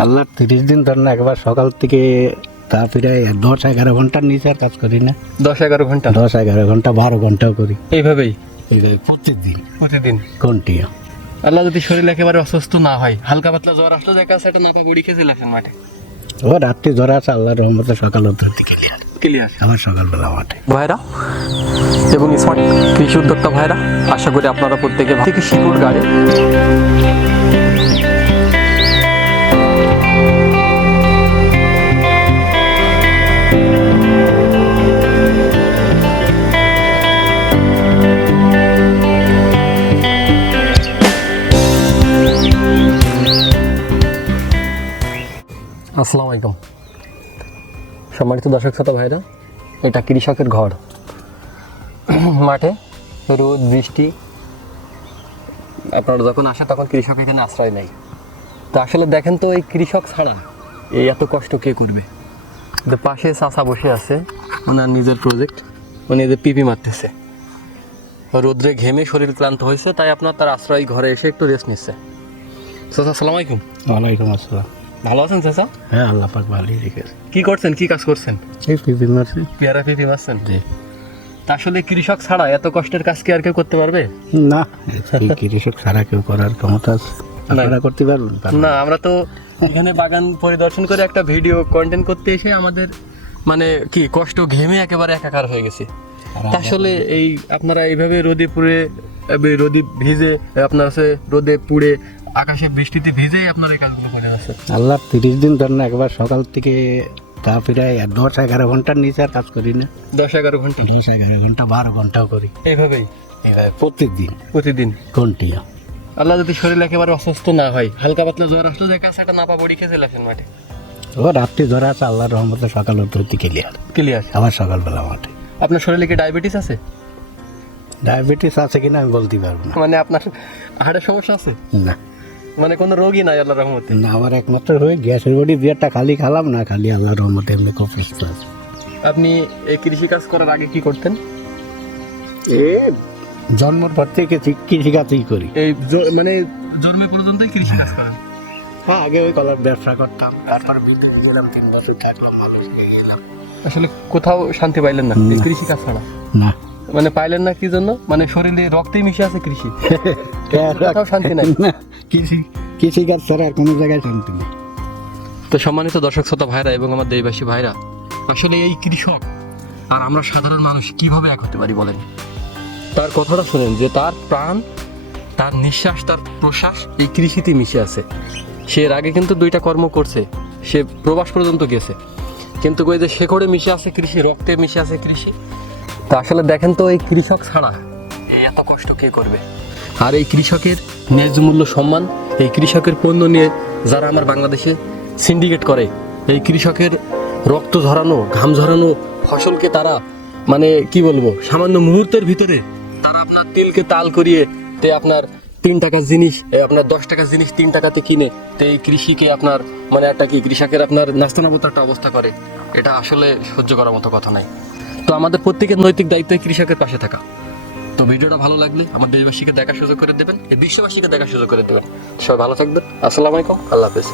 আল্লাহ 30 দিন ধরে না একবার সকাল থেকে তা প্রায় 10-11 ঘন্টার নিচে আর কাজ করি না। 10-11 ঘন্টা? 10-11 ঘন্টা 12 ঘন্টাও করি এইভাবেই এইভাবে প্রতিদিন প্রতিদিন কন্টিনিউ। আল্লাহ যদি শরীর একেবারে অসুস্থ না হয়, হালকা পাতলা জ্বর আসলে দেখা যাচ্ছে একটা নাপা বুড়ি খেয়ে চলে আসেন মাঠে। ও রাত্রি জ্বর আছে, আল্লাহর রহমতে সকাল অবধি ক্লিয়ার আবার সকালবেলা মাঠে। ভাইরা এবং স্মার্ট কৃষি উদ্যোক্তা ভাইরা, আশা করি আপনারা প্রত্যেকে থেকে শিকড় গাড়ে আসসালামু আলাইকুম সম্মানিত দর্শক শ্রোতা ভাইরা, এটা কৃষকের ঘর। মাঠে রোদ বৃষ্টি আপনারা যখন আসে তখন কৃষক এখানে আশ্রয় নেই। তো আসলে দেখেন তো, এই কৃষক ছাড়া এই এত কষ্ট কে করবে? যে পাশে চাচা বসে আছে, ওনার নিজের প্রজেক্ট, উনি যে পিপি মারতেছে, রোদ্রে ঘেমে শরীর ক্লান্ত হয়েছে, তাই আপনার তার আশ্রয় ঘরে এসে একটু রেস্ট নিচ্ছে। চাচা আসসালামু আলাইকুম। ওয়ালাইকুম আসসালাম। ভালো আছেন চাচা? হ্যাঁ, আল্লাহ পাক ভালোই রেখেছে। কি করছেন, কি কাজ করছেন? এই পিপি মারছি। পেয়ারা পিপি মারছেন? জি। তা আসলে কৃষক ছাড়া এত কষ্টের কাজ কি আর কেউ করতে পারবে? না, এই কৃষক ছাড়া কেউ করার ক্ষমতা আছে? আপনারা করতে পারবেন? না, আমরা তো এখানে বাগান পরিদর্শন করে একটা ভিডিও কন্টেন্ট করতে এসে আমাদের মানে কি কষ্ট ঘেমে একেবারে একাকার হয়ে গেছে। তা আসলে এই আপনারা এইভাবে রোদে পুড়ে, রোদে ভিজে, আপনার হচ্ছে রোদে পুড়ে আকাশে বৃষ্টিতে ভিজেই আপনারা এই কাজগুলো করে আছে। আল্লাহ 30 দিন ধরে না একবার সকাল থেকে তা প্রায় 10-11 ঘন্টার নিচে আর কাজ করি না। 10-11 ঘন্টা? 10-11 ঘন্টা 12 ঘন্টাও করি এইভাবেই এইভাবে প্রতিদিন প্রতিদিন কন্টিনিউ। আল্লাহ যদি শরীর একেবারে অসুস্থ না হয়, হালকা পাতলা জ্বর আসলে দেখা যাচ্ছে একটা নাপা বড়ি খেয়ে চলে আসেন মাঠে। ও রাত্রি জ্বর আছে, আল্লাহর রহমতে সকাল অবধি ক্লিয়ার আবার সকালবেলা মাঠে। আপনার শরীরে কি ডায়াবেটিস আছে? ডায়াবেটিস আছে কিনা আমি বলতে পারবো না। মানে আপনার হার্টের সমস্যা আছে? না মানে কোনো রোগই নাই আল্লাহর রহমতে? না, আমার একমাত্র হয়ে গ্যাসের বডি বিয়ারটা খালি খালাম না, খালি আল্লাহর রহমতে এমনি খুব সুস্থ আছে। আপনি এই কৃষি কাজ করার আগে কি করতেন? জন্মের পর থেকে কৃষিকাজই করি। এই মানে জন্মে পর্যন্তই কৃষি কাজ করেন? হ্যাঁ, আগে ওই কলার ব্যবসা করতাম, তারপর বিদ্যুৎ গেলাম, 3 বছর থাকলাম, মানুষ নিয়ে গেলাম। আসলে কোথাও শান্তি পাইলেন না এই কৃষি কাজ ছাড়া? না। মানে পাইলেন না কি জন্য? মানে শরীরে রক্তেই মিশে আছে কৃষি, কোথাও শান্তি নাই? না, কৃষিকাজ ছাড়া আর কোনো জায়গায় শান্তি নেই। তো সম্মানিত দর্শক শ্রোতা ভাইরা এবং আমার দেশবাসী ভাইরা, আসলে এই কৃষক আর আমরা সাধারণ মানুষ কিভাবে এক হতে পারি বলেন? তার কথাটা শুনেন, যে তার প্রাণ, তার নিঃশ্বাস, তার প্রশ্বাস এই কৃষিতে মিশে আছে। সে এর আগে কিন্তু 2টা কর্ম করছে, সে প্রবাস পর্যন্ত গেছে, কিন্তু ওই যে শেকড়ে মিশে আছে কৃষি, রক্তে মিশে আছে কৃষি। তা আসলে দেখেন তো, এই কৃষক ছাড়া এই এত কষ্ট কে করবে? আর এই কৃষকের ন্যায্য মূল্য সম্মান, এই কৃষকের পণ্য নিয়ে যারা আমার বাংলাদেশে সিন্ডিকেট করে, এই কৃষকের রক্ত ঝরানো, ঘাম ঝরানো ফসলকে তারা মানে কি বলবো, সামান্য মুহূর্তের ভিতরে তারা আপনার তিলকে তাল করিয়ে তে আপনার 3 টাকার জিনিস, আপনার 10 টাকার জিনিস 3 টাকাতে কিনে তে এই কৃষিকে আপনার মানে একটা কি কৃষকের আপনার নাস্তানাবুত একটা অবস্থা করে, এটা আসলে সহ্য করার মতো কথা নাই। তো আমাদের প্রত্যেকের নৈতিক দায়িত্ব কৃষকের পাশে থাকা। তো ভিডিওটা ভালো লাগলে আমার দেশবাসীকে দেখার সুযোগ করে দেবেন, এই বিশ্ববাসীকে দেখার সুযোগ করে দেবেন। সবাই ভালো থাকবেন। আসসালামু আলাইকুম, আল্লাহ হাফেজ।